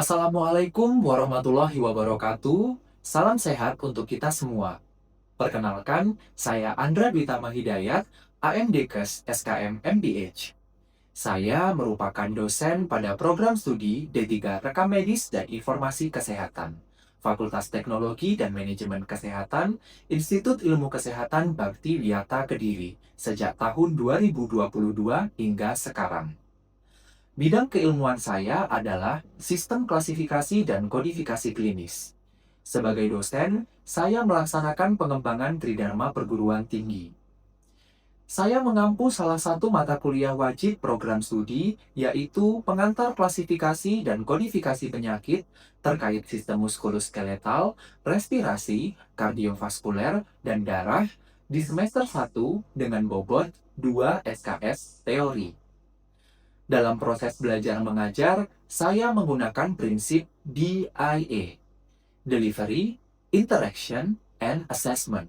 Assalamualaikum warahmatullahi wabarakatuh. Salam sehat untuk kita semua. Perkenalkan, saya Andra Dwitama Hidayat, AMDKes SKM MDH. Saya merupakan dosen pada program studi D3 Rekam Medis dan Informasi Kesehatan, Fakultas Teknologi dan Manajemen Kesehatan, Institut Ilmu Kesehatan Bakti Wiyata Kediri, sejak tahun 2022 hingga sekarang. Bidang keilmuan saya adalah sistem klasifikasi dan kodifikasi klinis. Sebagai dosen, saya melaksanakan pengembangan tridharma perguruan tinggi. Saya mengampu salah satu mata kuliah wajib program studi, yaitu pengantar klasifikasi dan kodifikasi penyakit terkait sistem muskuloskeletal, respirasi, kardiovaskuler, dan darah di semester 1 dengan bobot 2 SKS teori. Dalam proses belajar mengajar, saya menggunakan prinsip DIA, Delivery, Interaction, and Assessment.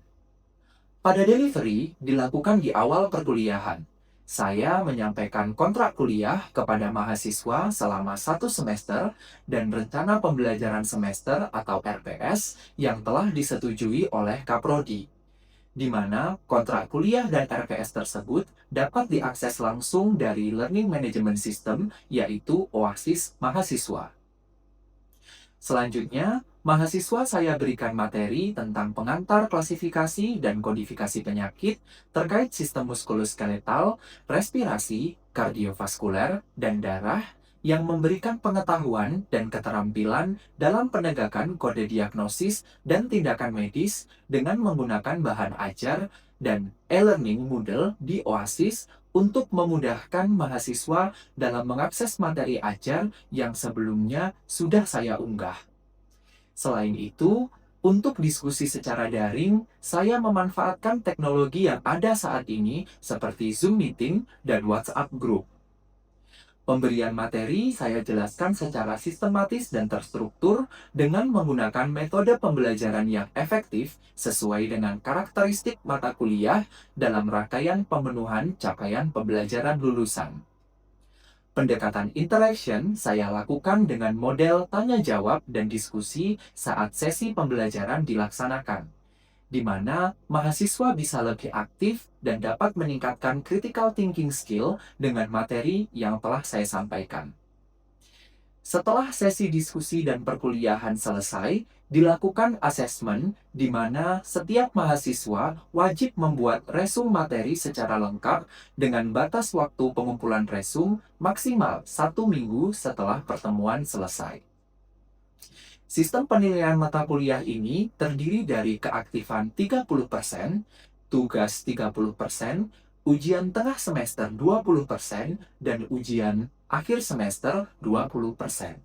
Pada delivery dilakukan di awal perkuliahan. Saya menyampaikan kontrak kuliah kepada mahasiswa selama 1 semester dan rencana pembelajaran semester atau RPS yang telah disetujui oleh Kaprodi, di mana kontrak kuliah dan RPS tersebut dapat diakses langsung dari Learning Management System, yaitu Oasis Mahasiswa. Selanjutnya, mahasiswa saya berikan materi tentang pengantar klasifikasi dan kodifikasi penyakit terkait sistem muskuloskeletal, respirasi, kardiovaskuler, dan darah yang memberikan pengetahuan dan keterampilan dalam penegakan kode diagnosis dan tindakan medis dengan menggunakan bahan ajar dan e-learning Moodle di Oasis untuk memudahkan mahasiswa dalam mengakses materi ajar yang sebelumnya sudah saya unggah. Selain itu, untuk diskusi secara daring, saya memanfaatkan teknologi yang ada saat ini seperti Zoom Meeting dan WhatsApp Group. Pemberian materi saya jelaskan secara sistematis dan terstruktur dengan menggunakan metode pembelajaran yang efektif sesuai dengan karakteristik mata kuliah dalam rangkaian pemenuhan capaian pembelajaran lulusan. Pendekatan interaction saya lakukan dengan model tanya-jawab dan diskusi saat sesi pembelajaran dilaksanakan, di mana mahasiswa bisa lebih aktif dan dapat meningkatkan critical thinking skill dengan materi yang telah saya sampaikan. Setelah sesi diskusi dan perkuliahan selesai, dilakukan asesmen di mana setiap mahasiswa wajib membuat resum materi secara lengkap dengan batas waktu pengumpulan resum maksimal 1 minggu setelah pertemuan selesai. Sistem penilaian mata kuliah ini terdiri dari keaktifan 30%, tugas 30%, ujian tengah semester 20%, dan ujian akhir semester 20%.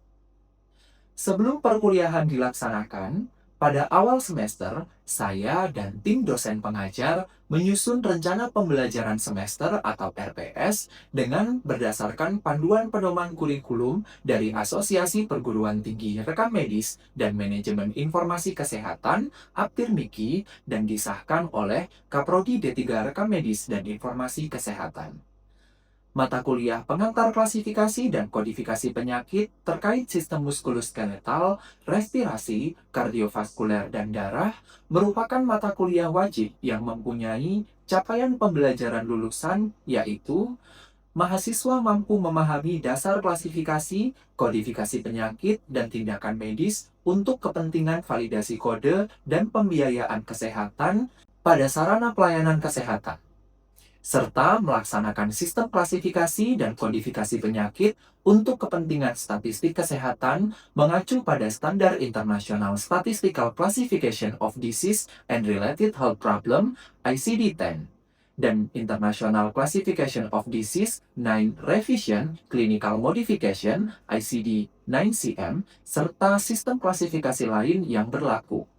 Sebelum perkuliahan dilaksanakan, pada awal semester, saya dan tim dosen pengajar menyusun rencana pembelajaran semester atau RPS dengan berdasarkan panduan pedoman kurikulum dari Asosiasi Perguruan Tinggi Rekam Medis dan Manajemen Informasi Kesehatan (APTIRMIKI) dan disahkan oleh Kaprodi D3 Rekam Medis dan Informasi Kesehatan. Mata kuliah pengantar klasifikasi dan kodifikasi penyakit terkait sistem muskuloskeletal, respirasi, kardiovaskuler, dan darah merupakan mata kuliah wajib yang mempunyai capaian pembelajaran lulusan, yaitu mahasiswa mampu memahami dasar klasifikasi, kodifikasi penyakit, dan tindakan medis untuk kepentingan validasi kode dan pembiayaan kesehatan pada sarana pelayanan kesehatan, serta melaksanakan sistem klasifikasi dan kodifikasi penyakit untuk kepentingan statistik kesehatan mengacu pada Standar International Statistical Classification of Disease and Related Health Problem (ICD-10) dan International Classification of Disease 9 Revision Clinical Modification (ICD-9-CM) serta sistem klasifikasi lain yang berlaku.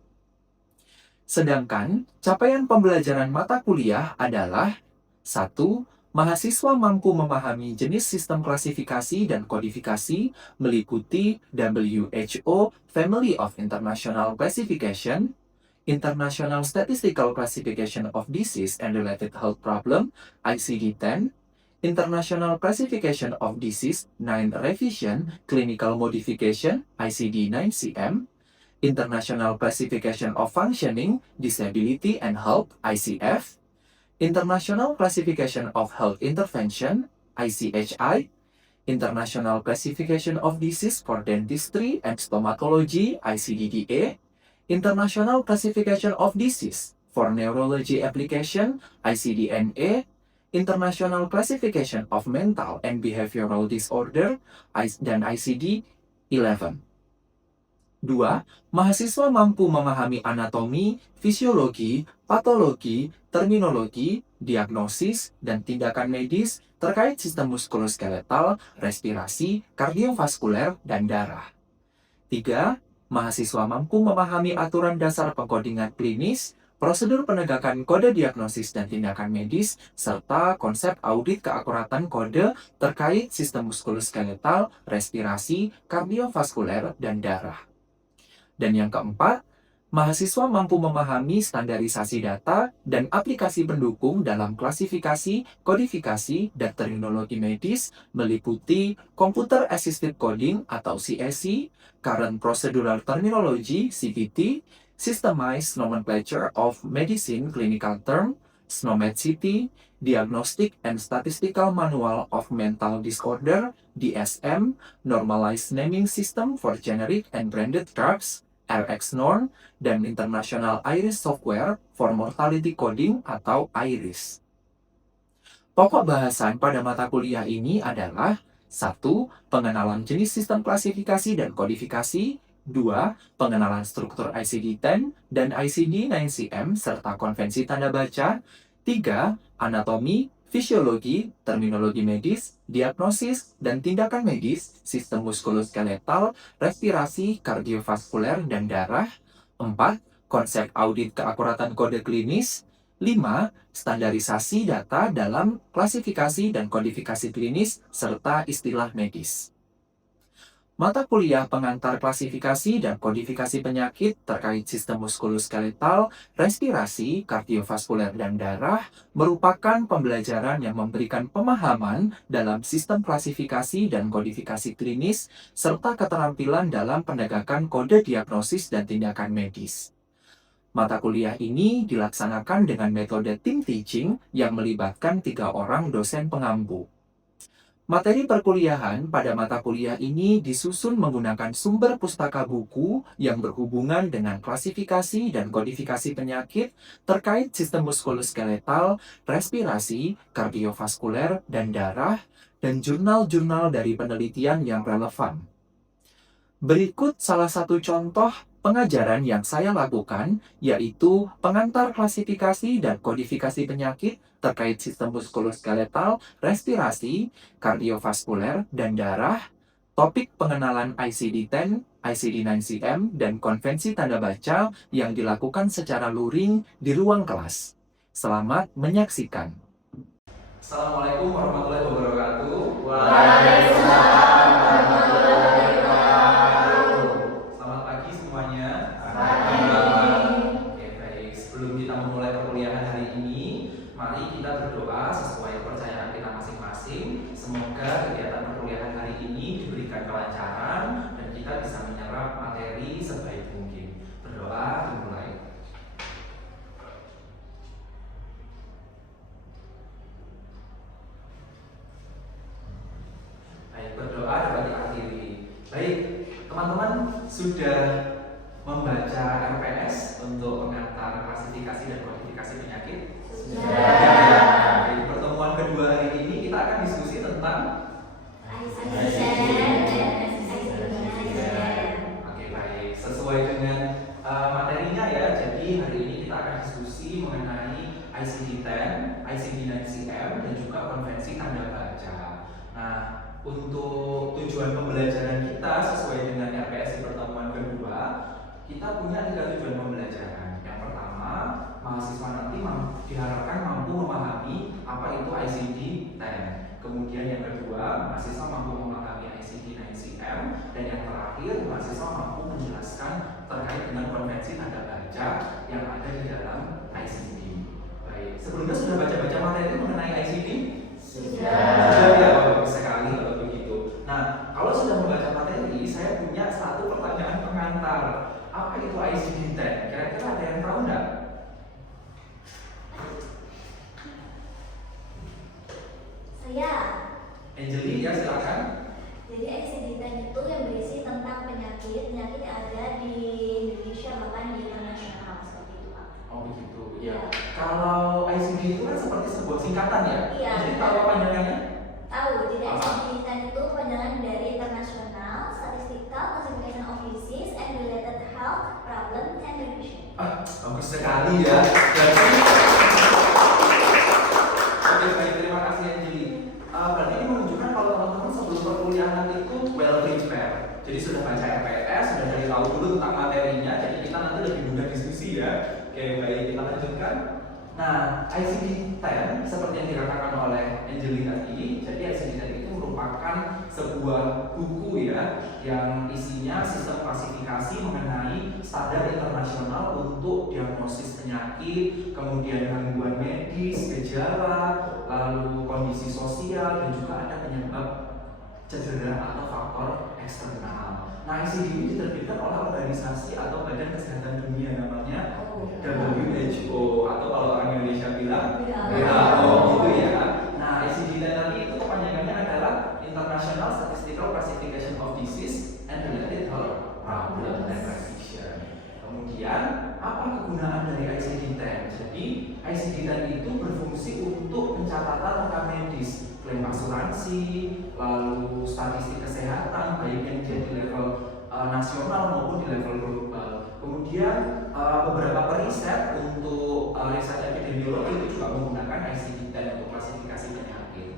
Sedangkan capaian pembelajaran mata kuliah adalah 1. Mahasiswa mampu memahami jenis sistem klasifikasi dan kodifikasi meliputi WHO Family of International Classification, International Statistical Classification of Disease and Related Health Problem (ICD-10), International Classification of Disease 9 Revision Clinical Modification ICD-9-CM, International Classification of Functioning, Disability and Health ICF, International Classification of Health Intervention ICHI, International Classification of Disease for Dentistry and Stomatology ICDDA, International Classification of Disease for Neurology Application ICD-NA, International Classification of Mental and Behavioral Disorder dan ICD-11. 2. Mahasiswa mampu memahami anatomi, fisiologi, patologi, terminologi, diagnosis, dan tindakan medis terkait sistem muskuloskeletal, respirasi, kardiovaskuler, dan darah. 3. Mahasiswa mampu memahami aturan dasar pengkodingan klinis, prosedur penegakan kode diagnosis dan tindakan medis, serta konsep audit keakuratan kode terkait sistem muskuloskeletal, respirasi, kardiovaskuler, dan darah. Dan yang keempat, mahasiswa mampu memahami standarisasi data dan aplikasi pendukung dalam klasifikasi, kodifikasi, dan terminologi medis meliputi Computer Assisted Coding atau CAC, Current Procedural Terminology CPT, Systemized Nomenclature of Medicine Clinical Term, SNOMED-CT, Diagnostic and Statistical Manual of Mental Disorder DSM, Normalized Naming System for Generic and Branded Drugs RxNorm, dan International Iris Software for Mortality Coding atau IRIS. Pokok bahasan pada mata kuliah ini adalah 1. Pengenalan jenis sistem klasifikasi dan kodifikasi, 2. Pengenalan struktur ICD-10 dan ICD-9-CM serta konvensi tanda baca, 3. Anatomi, fisiologi, terminologi medis, diagnosis, dan tindakan medis, sistem muskuloskeletal, respirasi, kardiovaskuler, dan darah. 4. Konsep audit keakuratan kode klinis. 5. Standarisasi data dalam klasifikasi dan kodifikasi klinis, serta istilah medis. Mata kuliah pengantar klasifikasi dan kodifikasi penyakit terkait sistem muskuloskeletal, respirasi, kardiovaskuler, dan darah merupakan pembelajaran yang memberikan pemahaman dalam sistem klasifikasi dan kodifikasi klinis serta keterampilan dalam penegakan kode diagnosis dan tindakan medis. Mata kuliah ini dilaksanakan dengan metode team teaching yang melibatkan 3 orang dosen pengampu. Materi perkuliahan pada mata kuliah ini disusun menggunakan sumber pustaka buku yang berhubungan dengan klasifikasi dan kodifikasi penyakit terkait sistem muskuloskeletal, respirasi, kardiovaskuler, dan darah, dan jurnal-jurnal dari penelitian yang relevan. Berikut salah satu contoh pengajaran yang saya lakukan, yaitu pengantar klasifikasi dan kodifikasi penyakit terkait sistem muskuloskeletal, respirasi, kardiovaskuler, dan darah, topik pengenalan ICD-10, ICD-9-CM, dan konvensi tanda baca yang dilakukan secara luring di ruang kelas. Selamat menyaksikan. Assalamualaikum warahmatullahi wabarakatuh. Waalaikumsalam warahmatullahi wabarakatuh. Selamat pagi semuanya. Pagi. Oke, baik. Sebelum kita memulai perkuliahan hari ini, mari kita berdoa sesuai kepercayaan kita masing-masing. Semoga kegiatan perkuliahan hari ini diberikan kelancaran dan kita bisa menyerap materi sebaik mungkin. Berdoa dimulai. Baik, berdoa dapat diakhiri. Baik, teman-teman sudah membaca RPS untuk pengantar klasifikasi dan kodifikasi penyakit? Sudah. Di pertemuan kedua hari ini kita akan diskusi tentang Oke, baik. Sesuai dengan materinya ya. Jadi hari ini kita akan diskusi mengenai ICD-10, ICD-9-CM, dan juga konvensi tanda baca. Nah, untuk tujuan pembelajaran kita sesuai dengan RPS di pertemuan kedua, kita punya 3 tujuan pembelajaran. Yang pertama, mahasiswa nanti diharapkan mampu memahami apa itu ICD-10. Kemudian yang kedua, mahasiswa mampu memahami ICD-9-CM, dan yang terakhir, mahasiswa mampu menjelaskan terkait dengan konvensi tanda baca yang ada di dalam ICD. Baik, sebelumnya sudah baca-baca materi mengenai ICD? Sudah. Angeli ya, silakan. Jadi ICD-10 itu yang berisi tentang penyakit yang ada di Indonesia bahkan di internasional seperti itu Pak. Oh begitu ya. Iya. Kalau ICD itu kan seperti sebuah singkatan ya. Iya. Jadi tahu apa panjangannya? Tahu, jadi Apa? ICD-10 itu panjangan dari International Statistical Classification of Disease and Related Health Problems and Conditions. Bagus sekali ya. Berarti oke, baik, terima kasih Angeli. Berarti ini menunjukkan kalau teman-teman sebelum perkuliahan itu well prepared. Jadi sudah baca RPS, sudah cari tahu dulu tentang materinya. Jadi kita nanti lebih mudah diskusi ya. Oke, baik, kita lanjutkan. Nah, ICD-10 seperti yang dikatakan oleh Angeli tadi, jadi ICD-10 itu merupakan sebuah buku ya yang isinya sistem klasifikasi mengenai standar internasional untuk diagnosis penyakit, kemudian gangguan medis, gejala, lalu kondisi sosial, dan juga ada penyebab cedera atau faktor eksternal. Nah, ICD ini diterbitkan oleh organisasi atau Badan Kesehatan Dunia namanya WHO, atau kalau orang Indonesia bilang WHO gitu ya. Nah, ICD-10 tadi itu kepanjangannya adalah International Statistical Classification of Disease and Related Health Problems and Conditions. Kemudian, apa kegunaan dari ICD-10? Jadi, ICD-10 itu berfungsi untuk pencatatan rekam medis, klaim asuransi, lalu statistik kesehatan, baik yang di level nasional maupun di level global. Kemudian beberapa periset untuk riset epidemiologi itu juga menggunakan ICD-10 untuk klasifikasi penyakit.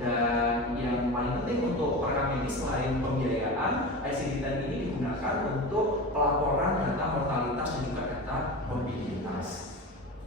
Dan yang paling penting untuk rekam medis selain pembiayaan, ICD-10 ini digunakan untuk pelaporan data mortalitas dan juga data morbiditas.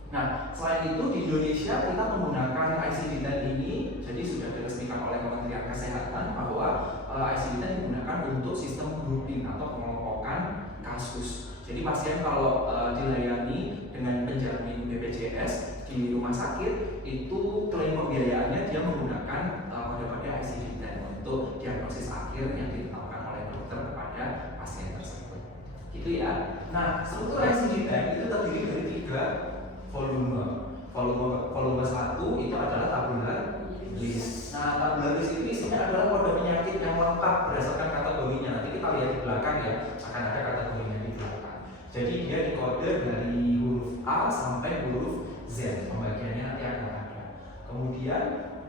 Nah, selain itu di Indonesia kita menggunakan ICD-10 ini, jadi sudah diresmikan oleh Kementerian Kesehatan bahwa ICD-10 digunakan untuk sistem grouping atau pengelompokan kasus. Jadi pasien kalau dilayani dengan penjamin BPJS di rumah sakit itu klaim pembiayaannya dia menggunakan kode-kode ICD-10 untuk diagnosis akhir yang ditetapkan oleh dokter kepada pasien tersebut. Gitu ya. Nah, struktur ICD-10 itu terdiri dari 3 volume. Volume 1 itu adalah tabular list. Nah, tabular list itu isinya adalah kode penyakit yang lengkap berdasarkan kategorinya. Nanti kita lihat di belakang ya, akan ada kategorinya di belakang. Jadi dia dikode dari huruf A sampai huruf Z. Pembagiannya nanti akan ada. Kemudian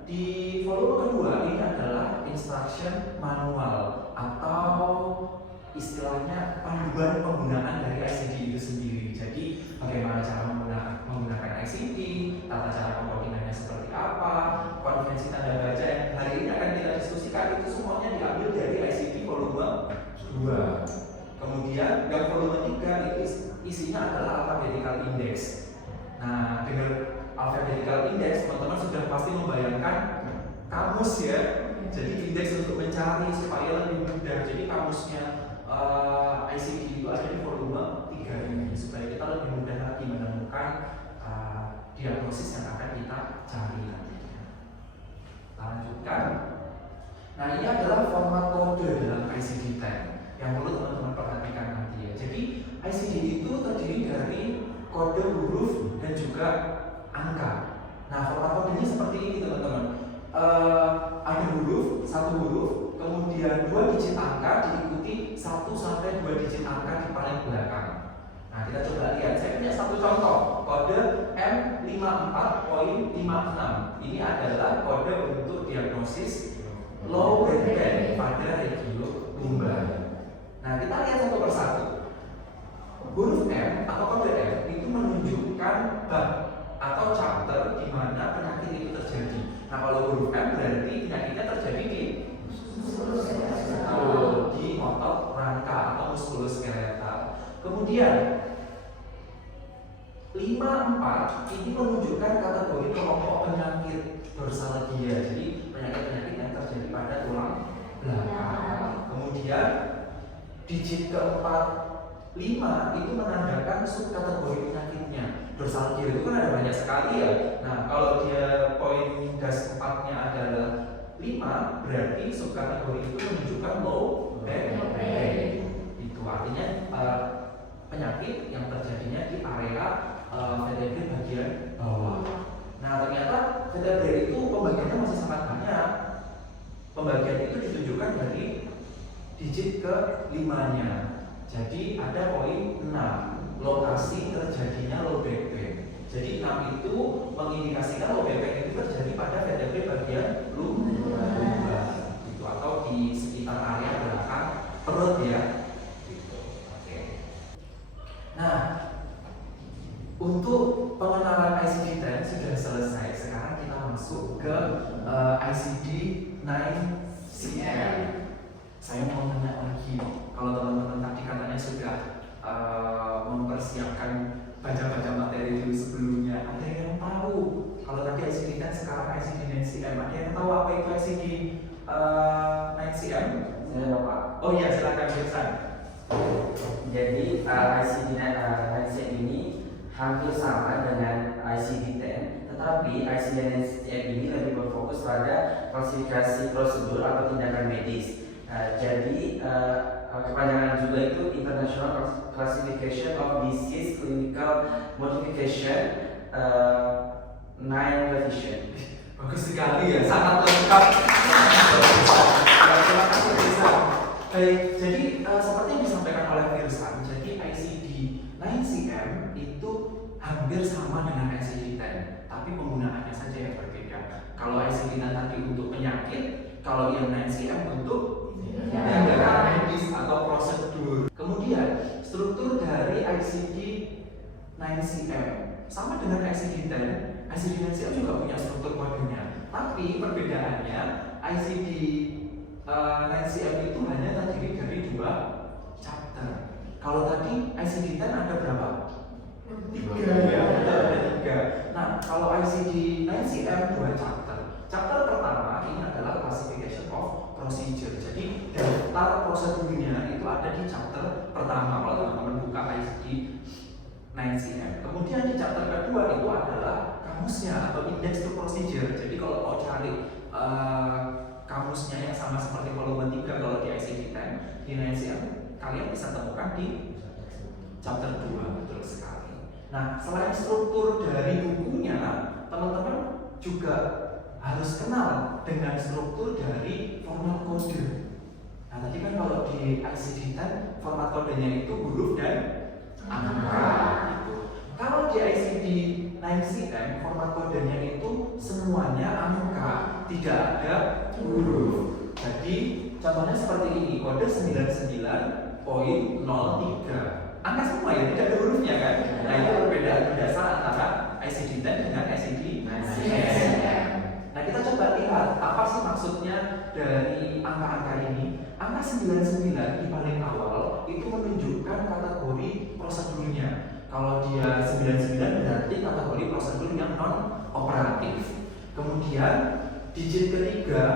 di volume kedua ini adalah instruction manual atau istilahnya panduan penggunaan dari ICD itu sendiri. Jadi bagaimana cara menggunakan ICD, tata cara pengkodingannya seperti apa, konvensi tanda baca yang hari ini akan kita diskusikan itu semuanya diambil dari ICD volume 2. Kemudian yang volume 3 itu isinya adalah alphabetical index. Nah, dengan alphabetical index teman-teman sudah pasti membayangkan kamus ya. Jadi indeks untuk mencari supaya lebih mudah. Jadi kamusnya ICD itu ada di volume 3 ini supaya kita lebih mudah lagi menemukan diagnosis yang akan kita cari nantinya. Lanjutkan. Nah, ini adalah format kode dalam ICD-10 yang perlu teman-teman perhatikan nanti ya. Jadi ICD itu terdiri dari kode huruf dan juga angka. Nah, format kodenya seperti ini teman-teman. Ada huruf, 1 huruf, kemudian 2 digit angka diikuti 1 sampai 2 digit angka di paling belakang. Nah, kita coba lihat. Saya punya satu contoh, kode M54.56. Ini adalah kode untuk diagnosis low back pain pada regio lumbar. Nah, kita lihat satu persatu. Huruf M atau kode M itu menunjukkan bab atau chapter di mana penyakit itu terjadi. Nah, kalau huruf M berarti penyakitnya terjadi di otot rangka atau muskuloskeletal. Kemudian 54 ini menunjukkan kategori kelompok penyakit dorsalgia. Jadi penyakit-penyakit yang terjadi pada tulang belakang. Kemudian digit keempat 5 itu menandakan subkategori penyakitnya. Dorsalgia itu kan ada banyak sekali ya. Nah, kalau dia poin gas 4-nya adalah 5, berarti subkategori itu menunjukkan low back pain. Itu artinya penyakit yang terjadinya di area vertebrae bagian bawah. Nah, ternyata vertebrae itu pembagiannya masih sangat banyak. digit ke-5-nya. Jadi ada poin 6, lokasi terjadinya low back pain. Jadi 6 itu mengindikasikan low back pain itu terjadi pada vertebrae bagian lumbar gitu, atau di sekitar area belakang perut ya. Gitu. Oke. Nah, untuk pengenalan ICD-10 sudah selesai. Sekarang kita masuk ke ICD-9-CM. Saya mau tanya lagi, kalau teman-teman tadi katanya sudah mempersiapkan baca-baca materi dulu sebelumnya, ada yang tahu kalau tadi ICD-10 sekarang ICD-9-CM, ada yang tahu apa itu ICD-9-CM? Saya lupa. Oh iya, silakan Firsan. Jadi ICD-9 ini hampir sama dengan ICD-10, tetapi ICD-9 ini lebih berfokus pada klasifikasi prosedur atau tindakan medis. Jadi kepanjangan juga itu International Classification of Disease Clinical Modification 9 Revision. Bagus sekali ya, sangat lengkap. Terima kasih Firsan. Baik, jadi seperti yang disampaikan oleh Firsan, jadi ICD-9-CM itu hampir sama dengan ICD-10, tapi penggunaannya saja yang berbeda. Kalau ICD-10 tadi untuk penyakit, kalau yang 9-CM untuk tindakan medis atau prosedur. Kemudian struktur dari ICD-9-CM sama dengan ICD-10. ICD-9-CM juga punya struktur kodenya, tapi perbedaannya ICD-9-CM itu hanya terdiri dari 2 chapter. Kalau tadi ICD-10 ada berapa? 3. Nah, kalau ICD-9-CM 2 chapter. Chapter pertama ini adalah classification of procedure. Jadi daftar prosedurnya itu ada di chapter pertama kalau teman-teman buka ICD-9-CM. Kemudian di chapter kedua itu adalah kamusnya atau index to procedure. Jadi kalau mau cari kamusnya yang sama seperti volume 3 kalau di ICD-10, di 9-CM kalian bisa temukan di chapter 2, betul sekali. Nah, selain struktur dari bukunya, teman-teman juga harus kenal dengan struktur dari format kode. Nah, tadi kan kalau di ICD-10 format kodenya itu huruf dan angka gitu. Kalau di ICD-9-CM format kodenya itu semuanya angka, tidak ada huruf. Jadi contohnya seperti ini, kode 99.03. Angka semua ya, tidak ada hurufnya kan? Nah, itu perbedaan mendasar antara ICD-10 dengan ICD-9-CM. Nah, kita coba lihat apa sih maksudnya dari angka-angka ini. Angka 99 di paling awal itu menunjukkan kategori prosedurnya. Kalau dia 99 berarti kategori prosedur yang non-operatif. Kemudian digit ketiga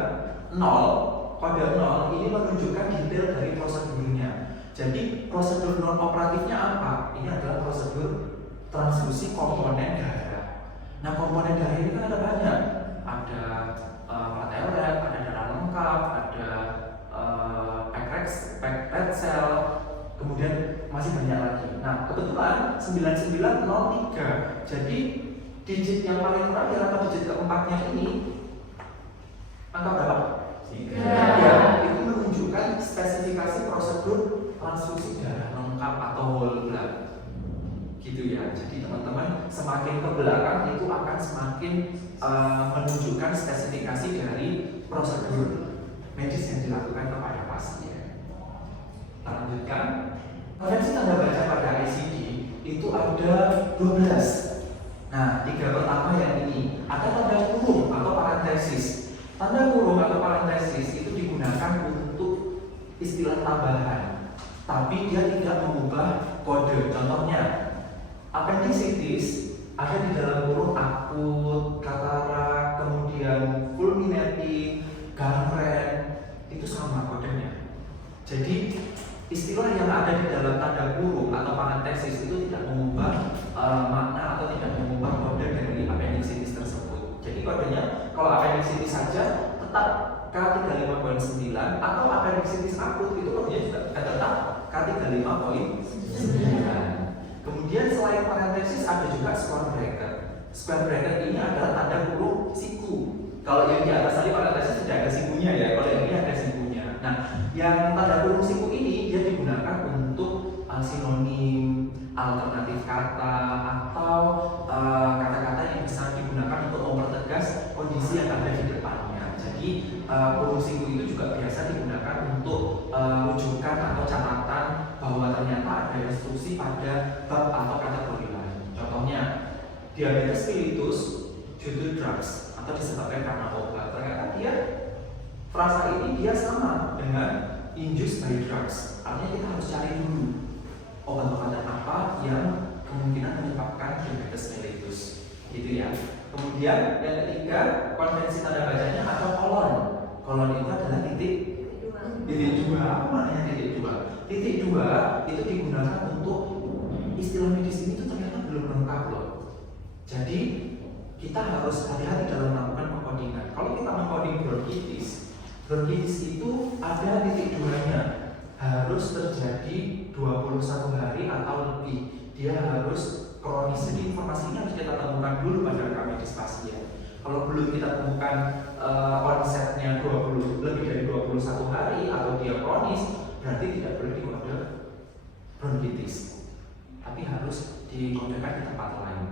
0, kode 0 ini menunjukkan detail dari prosedurnya. Jadi prosedur non-operatifnya apa? Ini adalah prosedur transfusi komponen darah. Nah, komponen darah ini kan ada banyak. Ada platelet, ada darah lengkap, ada packed red cell, kemudian masih banyak lagi. Nah, kebetulan 9903. Jadi digit yang paling terakhir atau digit keempatnya ini angka berapa? 3. Itu menunjukkan spesifikasi prosedur transfusi darah lengkap atau whole blood. Gitu ya. Jadi teman-teman semakin ke belakang itu akan semakin menunjukkan spesifikasi dari prosedur medis yang dilakukan kepada pasien. Kita lanjutkan. Konvensi tanda baca pada ICD itu ada 12. Nah, 3 pertama yang ini ada tanda kurung atau parentesis. Tanda kurung atau parentesis itu digunakan untuk istilah tambahan, tapi dia tidak mengubah kode. Contohnya, appendicitis ada di dalam kurung akut, katarak, kemudian fulminating, gangren, itu sama kodenya. Jadi istilah yang ada di dalam tanda kurung atau parentesis itu tidak mengubah makna atau tidak mengubah kode dari appendicitis tersebut. Jadi kodenya kalau appendicitis saja tetap K35.9 atau appendicitis akut itu kodenya juga tetap K35.9. Kemudian selain parentesis ada juga square bracket. Square bracket ini adalah tanda kurung siku. Kalau yang di atas tadi parentesis tidak ada sikunya ya, kalau yang ini ada sikunya. Nah, yang tanda kurung sinonim, alternatif kata, atau kata-kata yang bisa digunakan untuk mempertegas kondisi yang ada di depannya. Jadi prunsiku itu juga biasa digunakan untuk rujukan atau catatan bahwa ternyata ada instruksi pada bab atau kategori lain. Contohnya, diabetes mellitus due to drugs atau disebabkan karena obat. Ternyata frasa ini dia sama dengan induced by drugs. Artinya kita harus cari dulu obat-obatan apa yang kemungkinan menyebabkan diabetes mellitus, gitu ya. Kemudian yang ketiga, konvensi tanda bacanya atau kolon. Kolon itu adalah titik dua. Apa maknanya titik dua? Titik dua itu digunakan untuk istilah medis ini tuh ternyata belum lengkap loh. Jadi kita harus hati-hati dalam melakukan pengkodingan. Kalau kita mengkoding bronkitis itu ada titik duanya, harus terjadi 21 hari atau lebih. Dia harus kronis. Jadi informasi ini harus kita temukan dulu pada rekam medis pasien. Kalau belum kita temukan onsetnya lebih dari 21 hari atau dia kronis, berarti tidak boleh dikode bronkitis. Tapi harus dikodekan di tempat lain,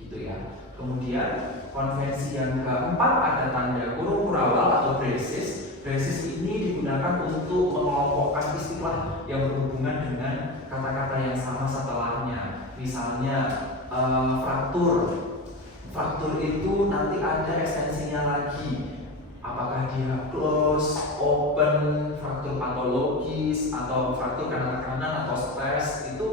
gitu ya. Kemudian konvensi yang keempat ada tanda kurung kurawal atau braces. Braces ini digunakan untuk mengelompokkan istilah yang berhubungan dengan kata-kata yang sama setelahnya. Misalnya fraktur. Fraktur itu nanti ada ekstensinya lagi. Apakah dia close, open, fraktur patologis, atau fraktur karena tekanan atau stres, itu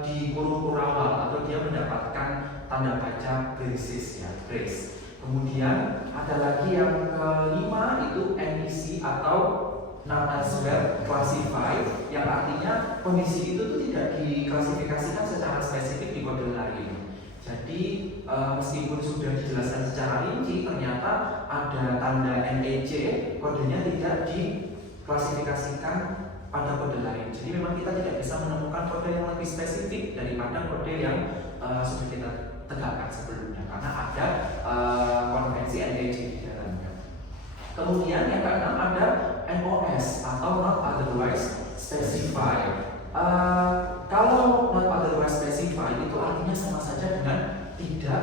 di kurung kurawal atau dia mendapatkan tanda baca braces ya, brace. Kemudian ada lagi yang kelima itu NEC atau non-Answer Classified, yang artinya kondisi itu tuh tidak diklasifikasikan secara spesifik di kode lain. Jadi meskipun sudah dijelaskan secara rinci, ternyata ada tanda NEC, kodenya tidak diklasifikasikan pada kode lain. Jadi memang kita tidak bisa menemukan kode yang lebih spesifik daripada kode yang sudah kita tegakkan sebelumnya, karena ada konvensi NEC di dalamnya. Kemudian yang keenam ada NOS atau Not Otherwise Specified. Kalau Not Otherwise Specified itu artinya sama saja dengan tidak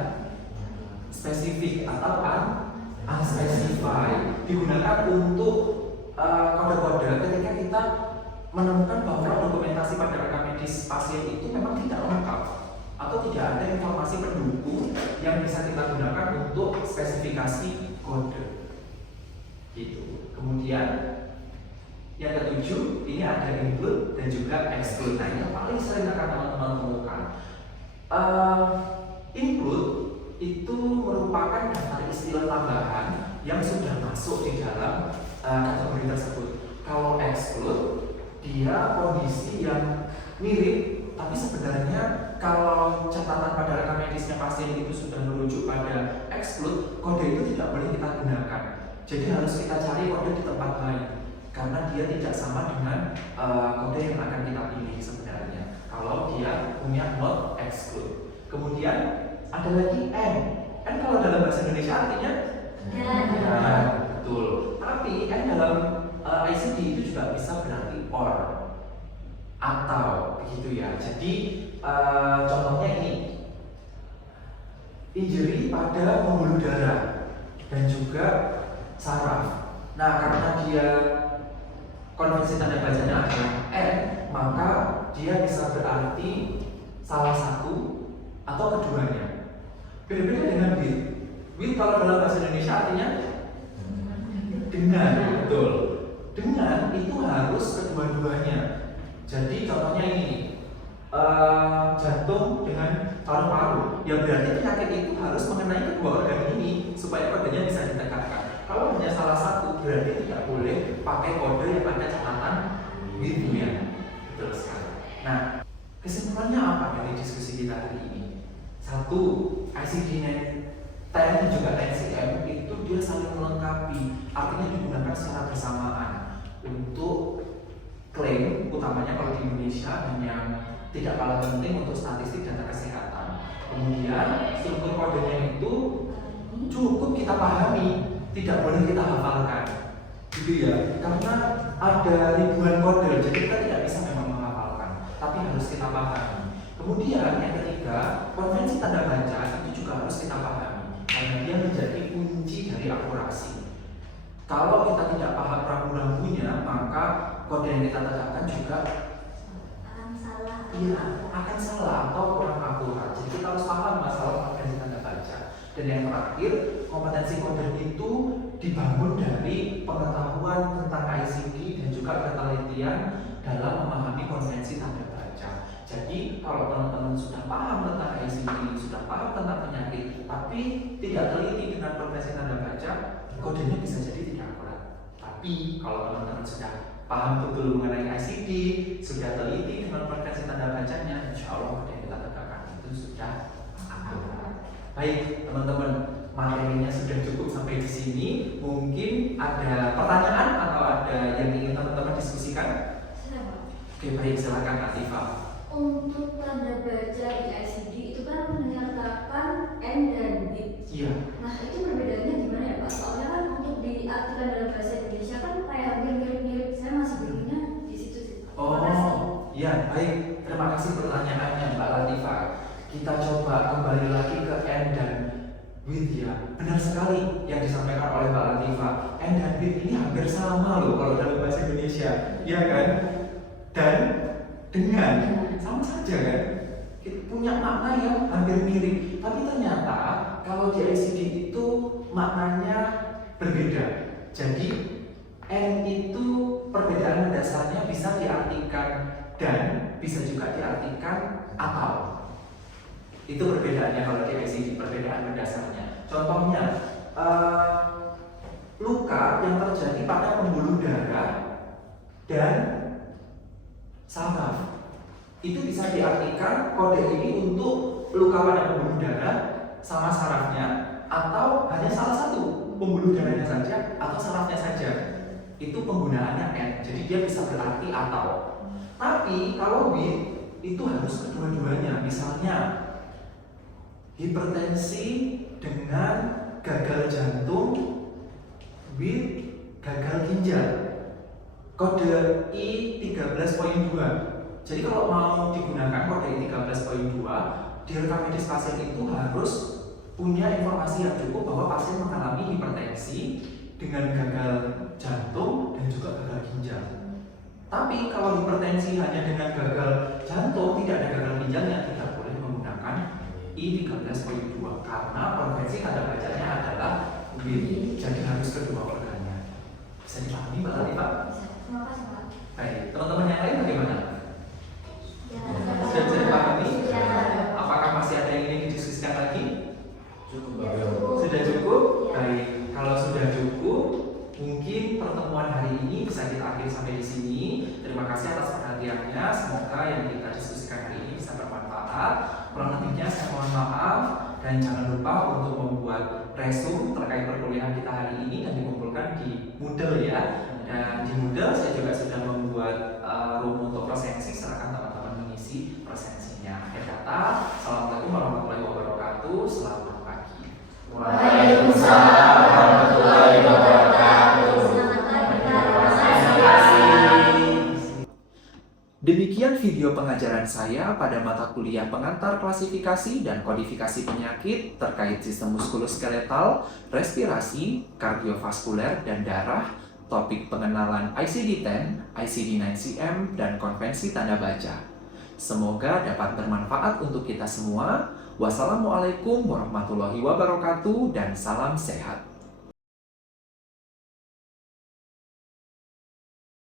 spesifik atau unspecified. Digunakan untuk kode-kode ketika kita menemukan bahwa dokumentasi pada rekam medis pasien itu memang tidak lengkap atau tidak ada informasi pendukung yang bisa kita gunakan untuk spesifikasi kode, gitu. Kemudian yang ketujuh, ini ada include dan juga exclude. Nah, ini yang paling sering akan teman-teman temukan. Include itu merupakan daftar istilah tambahan yang sudah masuk di dalam kategori tersebut. Kalau exclude, dia kondisi yang mirip, tapi sebenarnya kalau catatan pada rekam medisnya pasien itu sudah merujuk pada exclude, kode itu tidak boleh kita gunakan. Jadi harus kita cari kode di tempat lain, karena dia tidak sama dengan kode yang akan kita pilih sebenarnya kalau dia punya not exclude. Kemudian ada lagi N kalau dalam bahasa Indonesia artinya dan, betul. Tapi N dalam ICD itu juga bisa berarti or atau, begitu ya. Jadi contohnya ini, injury pada pembuluh darah dan juga saraf. Nah, karena dia konvensi tanda bacanya adalah N, maka dia bisa berarti salah satu atau keduanya. Berbeda dengan with. With kalau dalam bahasa Indonesia artinya dengan, betul. Dengan itu harus kedua-duanya. Jadi contohnya ini, jantung dengan paru-paru. Ya berarti penyakit itu harus mengenai kedua organ ini supaya kodenya bisa ditegakkan. Kalau hanya salah satu, berarti tidak boleh pakai kode yang ada catatan with-nya. Betul sekali. Nah, kesimpulannya apa dari diskusi kita hari ini? Satu, ICD-10 dan juga NCM itu dia saling melengkapi, artinya digunakan secara bersamaan untuk klaim, utamanya kalau di Indonesia, dan yang tidak kalah penting untuk statistik data kesehatan. Kemudian struktur kodenya itu cukup kita pahami, tidak boleh kita hafalkan, gitu ya, karena ada ribuan kode, jadi kita tidak bisa memang menghafalkan. tapi harus kita pahami. Kemudian yang ketiga, konvensi tanda baca itu juga harus kita pahami karena dia menjadi kunci dari akurasi. Kalau kita tidak paham rambu-rambunya, maka kode yang kita tegakkan juga akan salah. iya, akan salah atau kurang akurat. Jadi kita harus paham masalah kompetensi tanda baca. Dan yang terakhir, kompetensi kode itu dibangun dari pengetahuan tentang ICT dan juga penelitian dalam memahami konvensi tanda baca. Jadi kalau teman-teman sudah paham tentang ICT, sudah paham tentang penyakit, tapi tidak teliti dengan konvensi tanda baca, kodenya bisa jadi tidak akurat. Tapi kalau teman-teman sudah paham betul mengenai ICT, sudah teliti dengan konvensi tanda bacanya, insya Allah kode yang kita tegakkan itu sudah akurat. Baik teman-teman, materinya sudah cukup sampai di sini. Mungkin ada pertanyaan atau ada yang ingin teman-teman diskusikan? Oke, baik, silakan Latifah. Untuk tanda baca di ICD itu kan menyertakan N dan B. Iya. Nah itu perbedaannya gimana ya Pak? Soalnya kan untuk diartikan dalam bahasa Indonesia kan kayak hampir mirip-mirip. Saya masih bingungnya di situ sih. Oh, iya, baik. Terima kasih pertanyaannya Mbak Latifah. Kita coba kembali lagi ke N dan with ya. Benar sekali yang disampaikan oleh Mbak Latifah. N dan with ini hampir sama loh kalau dalam bahasa Indonesia, iya kan? Dan dengan sama saja kan? Punya makna yang hampir mirip. Tapi ternyata kalau di ICD itu maknanya berbeda. Jadi N itu perbedaan mendasarnya bisa diartikan dan bisa juga diartikan atau. Itu perbedaannya kalau di ICD, perbedaan mendasarnya. Contohnya, luka yang terjadi pada pembuluh darah dan saraf. Itu bisa diartikan kode ini untuk luka pada pembuluh darah sama sarafnya, atau hanya salah satu, pembuluh darahnya saja atau sarafnya saja. Itu penggunaannya N, jadi dia bisa berarti atau. Tapi kalau with itu harus kedua-duanya. Misalnya hipertensi dengan gagal jantung with gagal ginjal, kode I13.2. Jadi kalau mau digunakan kode I13.2 di rekam medis pasien itu harus punya informasi yang cukup bahwa pasien mengalami hipertensi dengan gagal jantung dan juga gagal ginjal. Tapi kalau hipertensi hanya dengan gagal jantung, tidak ada gagal ginjalnya, tidak boleh menggunakan I13.2 karena konvensi tanda bacanya adalah with. Jadi harus kedua organnya. Bisa dipahami Mbak Latifah? Terima kasih Pak. Baik, teman-teman yang lain bagaimana? Sudah bisa Ya. dipahami? Ya. Apakah masih ada yang ingin didiskusikan lagi? Ya, Sudah cukup? Ya. Baik, kalau sudah cukup, mungkin pertemuan hari ini bisa kita akhiri sampai di sini. Terima kasih atas perhatiannya. Semoga yang kita diskusikan hari ini bisa bermanfaat. Kurang lebihnya saya mohon maaf dan jangan lupa untuk membuat resume terkait perkuliahan kita hari ini dan dikumpulkan di Moodle ya. Dan di Moodle saya juga sudah membuat room untuk presensi. Silakan teman-teman mengisi presensinya. Akhir kata, assalamualaikum warahmatullahi wabarakatuh. Selamat pagi. Waalaikumsalam warahmatullahi wabarakatuh. Selamat pagi Pak. Terima kasih. Demikian video pengajaran saya pada mata kuliah pengantar klasifikasi dan kodifikasi penyakit terkait sistem muskuloskeletal, respirasi, kardiovaskuler, dan darah, topik pengenalan ICD-10, ICD-9-CM, dan konvensi tanda baca. Semoga dapat bermanfaat untuk kita semua. Wassalamualaikum warahmatullahi wabarakatuh dan salam sehat.